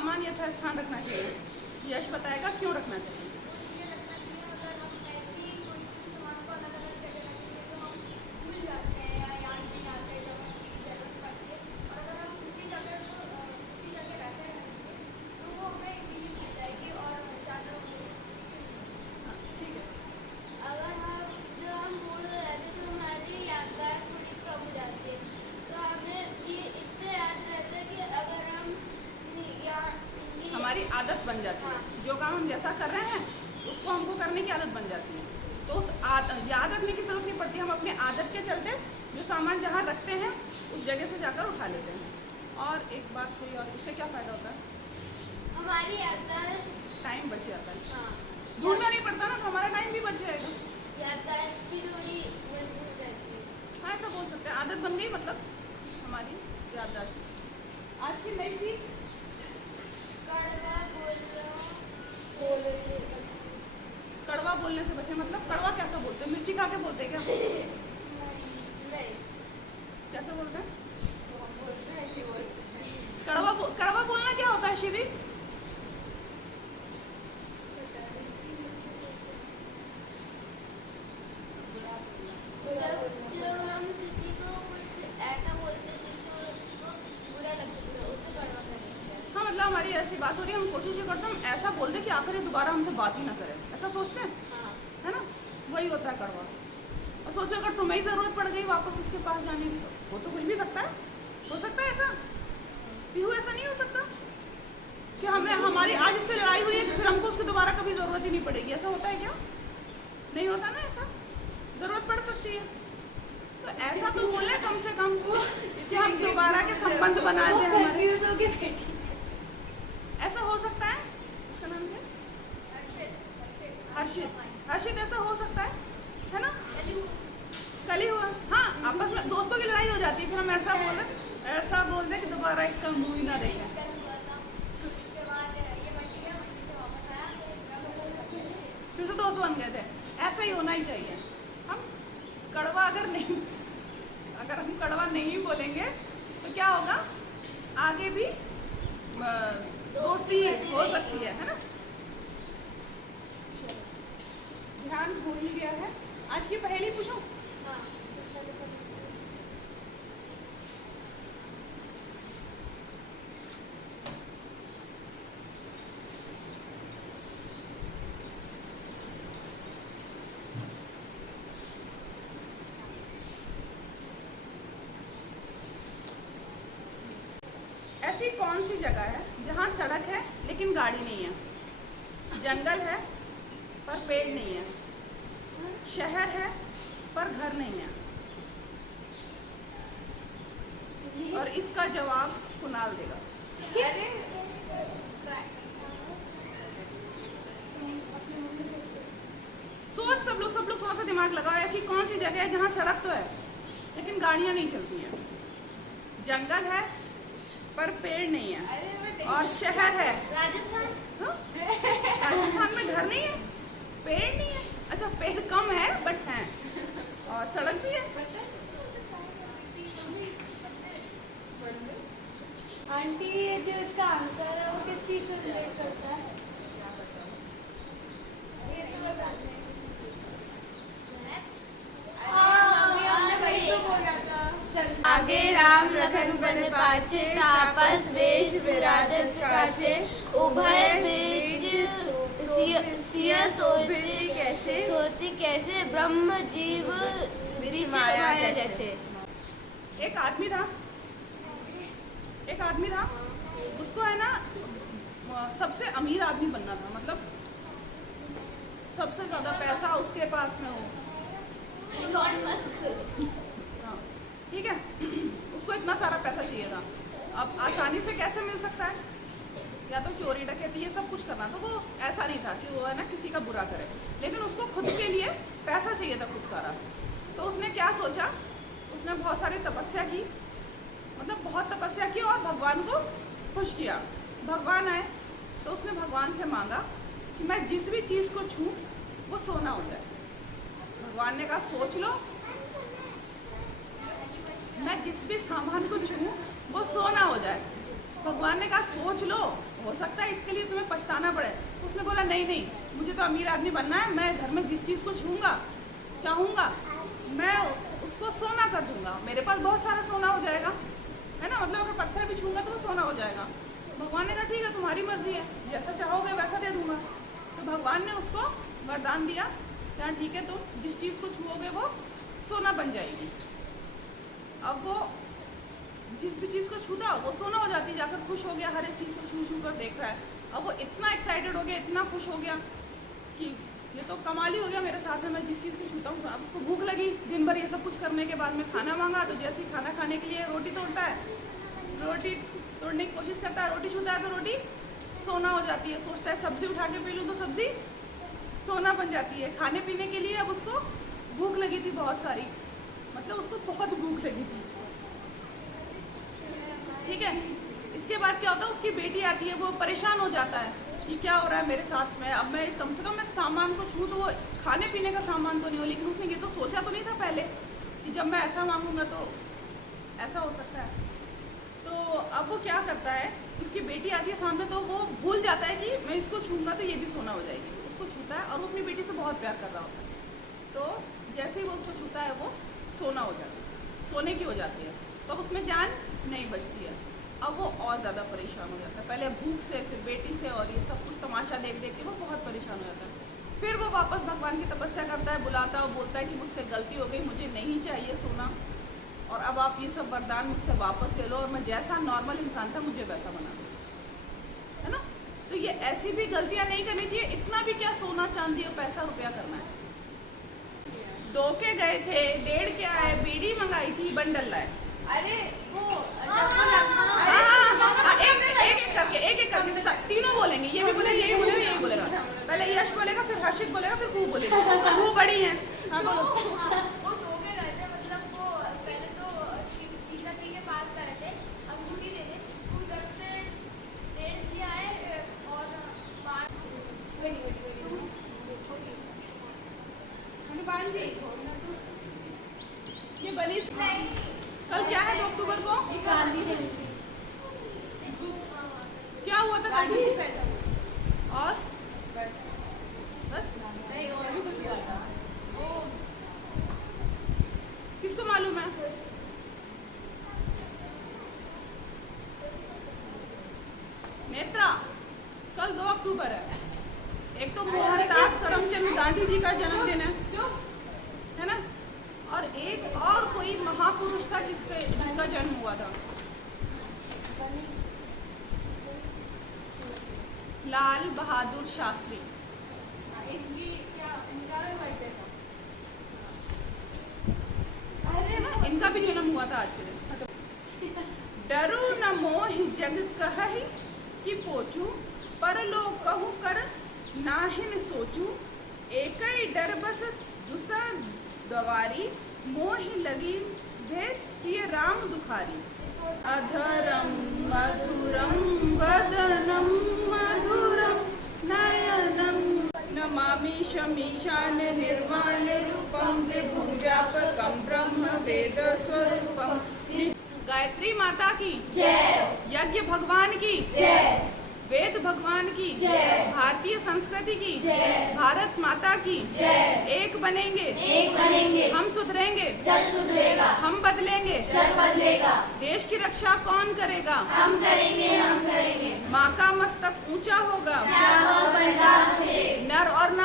सामान यथास्थान रखना चाहिए? यश बताएगा क्यों रखना चाहिए। हमारी आदत बन जाती है, जो काम हम जैसा कर रहे हैं उसको हमको करने की आदत बन जाती है, तो उस याद रखने की जरूरत नहीं पड़ती। हम अपने आदत के चलते जो सामान जहाँ रखते हैं उस जगह से जाकर उठा लेते हैं। और एक बात कोई और, इससे क्या फायदा होता है? हमारी याददाश्त टाइम बच जाता है। हाँ, ढूंढना नहीं पड़ता ना, तो हमारा टाइम भी बच जाएगा। याददाश्त भी थोड़ी मजबूत रहती है। हाँ, ऐसा बोल सकते हैं, आदत बन गई मतलब हमारी याददाश्त। आज की नई सीख, कड़वा बोलने से बचे। मतलब कड़वा कैसा बोलते हैं? मिर्ची खा के बोलते हैं क्या? नहीं, कैसे बोलते हैं? कड़वा बोलना क्या होता है शिविर? जब हम किसी को कुछ ऐसा बोलते जिससे उसको बुरा लग सकता है, उसे कड़वा कहते हैं। हाँ, मतलब हमारी ऐसी बात हो रही है, हम कोशिश ये करते हैं हम ऐसा बोल दें कि आखिर ये दोबारा हमसे बात ही ना करें, ऐसा सोचते हैं, हाँ, है ना? वही होता है कड़वा। और सोचो अगर तुम्हें ही ज़रूरत पड़ गई वापस उसके पास जाने की, तो वो तो कुछ भी सकता है, हो सकता है ऐसा। पीहू, ऐसा नहीं हो सकता कि हमें हमारी आज इससे लड़ाई हुई है फिर हमको उसकी दोबारा कभी ज़रूरत ही नहीं पड़ेगी, ऐसा होता है क्या? नहीं होता ना ऐसा, ज़रूरत पड़ सकती है। तो ऐसा तो बोले कम से कम कि हम दोबारा के संबंध बना लें हमारे। ऐसा हो सकता है? उसका नाम क्या है? हर्षित। हर्षित, ऐसा हो सकता है ना? कल ही हुआ। हाँ, आपस में दोस्तों की लड़ाई हो जाती है, फिर हम ऐसा बोल दें कि दोबारा इसका मुंह ही ना देखें। फिर से दोस्त बन गए थे। ऐसा ही होना ही चाहिए। हम कड़वा अगर हम कड़वा नहीं बोलेंगे तो क्या होगा? आगे भी दोस्ती हो सकती है ना? ध्यान हो ही गया है। आज की पहेली पूछो। ऐसी कौन सी जगह है जहाँ सड़क है लेकिन गाड़ी नहीं है, जंगल है पर पेड़ नहीं है, शहर है पर घर नहीं है, और इसका जवाब कुणाल देगा। सोच सब लोग थोड़ा सा दिमाग लगाओ। ऐसी कौन सी जगह है जहाँ सड़क तो है लेकिन गाड़ियाँ नहीं चलती हैं, जंगल है पर पेड़ नहीं है, और शहर है। राजस्थान। हाँ? राजस्थान में घर नहीं है, पेड़ नहीं है। अच्छा, पेड़ कम है बट हैं, और सड़क भी है। आंटी, ये जो इसका आंसर है वो किस चीज से रिलेट करता है? ये तो बता दें। वही तो बोला था। चल, आगे राम लखन बन पाछे, तापस वेश विराजत काछे, उभय बीच सिय सोती कैसे, ब्रह्म जीव बीच माया जैसे। एक आदमी था, उसको है ना सबसे अमीर आदमी बनना था, मतलब सबसे ज्यादा पैसा उसके पास में हो। हाँ, ठीक है। उसको इतना सारा पैसा चाहिए था। अब आसानी से कैसे मिल सकता है? या तो चोरी डकैती ये सब कुछ करना। तो वो ऐसा नहीं था कि वो है ना किसी का बुरा करे, लेकिन उसको खुद के लिए पैसा चाहिए था खूब सारा। तो उसने क्या सोचा, उसने बहुत सारी तपस्या की, मतलब बहुत तपस्या की, और भगवान को खुश किया। भगवान आए तो उसने भगवान से मांगा कि मैं जिस भी चीज़ को छूं वो सोना हो जाए। भगवान ने कहा सोच लो, मैं जिस भी सामान को छूं वो सोना हो जाए। भगवान ने कहा सोच लो, हो सकता है इसके लिए तुम्हें पछताना पड़े। उसने बोला नहीं नहीं, मुझे तो अमीर आदमी बनना है, मैं घर में जिस चीज़ को छूँगा चाहूँगा मैं उसको सोना कर दूँगा, मेरे पास बहुत सारा सोना हो जाएगा, है ना। मतलब अगर पत्थर भी छूँगा तो वो सोना हो जाएगा। भगवान ने कहा ठीक है तुम्हारी मर्जी है, जैसा चाहोगे वैसा दे दूँगा। तो भगवान ने उसको वरदान दिया, क्या ठीक है तुम जिस चीज़ को छुओगे वो सोना बन जाएगी। अब वो जिस भी चीज़ को छूता वो सोना हो जाती, जाकर खुश हो गया, हर एक चीज़ को छू छू कर देख रहा है। अब वो इतना एक्साइटेड हो गया, इतना खुश हो गया कि ये तो कमाल ही हो गया मेरे साथ है, मैं जिस चीज़ को छूता हूँ। अब उसको भूख लगी, दिन भर ये सब कुछ करने के बाद में खाना मांगा, तो जैसे ही खाना खाने के लिए रोटी तोड़ता है, रोटी तोड़ने की कोशिश करता है, रोटी छूता है तो रोटी सोना हो जाती है। सोचता है सब्जी उठा के पी लूँ तो सब्जी सोना बन जाती है। खाने पीने के लिए अब उसको भूख लगी थी बहुत सारी, मतलब उसको बहुत भूख लगी थी, ठीक है। इसके बाद क्या होता है, उसकी बेटी आती है, वो परेशान हो जाता है कि क्या हो रहा है मेरे साथ में। अब मैं कम से कम मैं सामान को छूँ तो वो खाने पीने का सामान तो नहीं हो, लेकिन उसने ये तो सोचा तो नहीं था पहले कि जब मैं ऐसा मांगूंगा तो ऐसा हो सकता है। तो अब वो क्या करता है, उसकी बेटी आती है सामने तो वो भूल जाता है कि मैं इसको छूँगा तो ये भी सोना हो जाएगी। उसको छूता है और वो अपनी बेटी से बहुत प्यार कर रहा होता है, तो जैसे ही वो उसको छूता है वो सोना हो जाती है, सोने की हो जाती है। तो अब उसमें जान नहीं बचती है। अब वो और ज़्यादा परेशान हो जाता है, पहले भूख से, फिर बेटी से, और ये सब कुछ तमाशा देख देख के वो बहुत परेशान हो जाता है। फिर वो वापस भगवान की तपस्या करता है, बुलाता और बोलता है कि मुझसे गलती हो गई, मुझे नहीं चाहिए सोना, और अब आप ये सब वरदान मुझसे वापस ले लो और मैं जैसा नॉर्मल इंसान था मुझे वैसा बना दो, है ना। तो ये ऐसी भी गलतियाँ नहीं करनी चाहिए। इतना भी क्या सोना चांदी और पैसा रुपया करना है। धोखे गए थे, 1.5 के आए, बीड़ी मंगाई थी, बंडल लाए। अरे वो एक एक करके तीनों बोलेंगे, ये भी बोलेंगे, यही बोलेगा, यही बोलेगा। पहले यश बोलेगा, फिर हर्षित बोलेगा, फिर खूब बोलेगा। खूब बड़ी है। हाँ बोलो। वो दो में गए थे, मतलब वो पहले तो सीता जी के पास गए थे, अंगूठी दे दे, उधर से देर से आए और बात हनुमान जी ये बलि कल क्या है 2 अक्टूबर को? गांधी जयंती। क्या हुआ था कल? और बस नहीं और भी कुछ हुआ था। वो किसको मालूम है? नेत्रा, कल 2 अक्टूबर है। एक तो मोहनदास करमचंद गांधी जी का जन्मदिन है ना, और एक और कोई महापुरुष था जिसका जन्म हुआ था, लाल बहादुर शास्त्री। अरे ना, इनका भी जन्म हुआ था आज के दिन। डरू न मोह जग कहहि कि पोचू, परलोक कहूँ कर नाहिन सोचू, एकई डर बस दुसा दवारी, मोह लगी भे सिय राम दुखारी। अधरम मधुरम वदनम मधुरम नयनम, नमामि शमीशान निर्वाण रूपम, विभुजापकम ब्रह्म वेद स्वरूपम। गायत्री माता की जय, यज्ञ भगवान की जय, वेद भगवान की जय, भारतीय संस्कृति की जय, भारत माता की जय। एक बनेंगे, एक बनेंगे, हम सुधरेंगे, जग सुधरेगा, हम बदलेंगे, जग बदलेगा, देश की रक्षा कौन करेगा? हम करेंगे, हम करेंगे। माँ का मस्तक ऊंचा होगा, त्याग और बलिदान से, नर और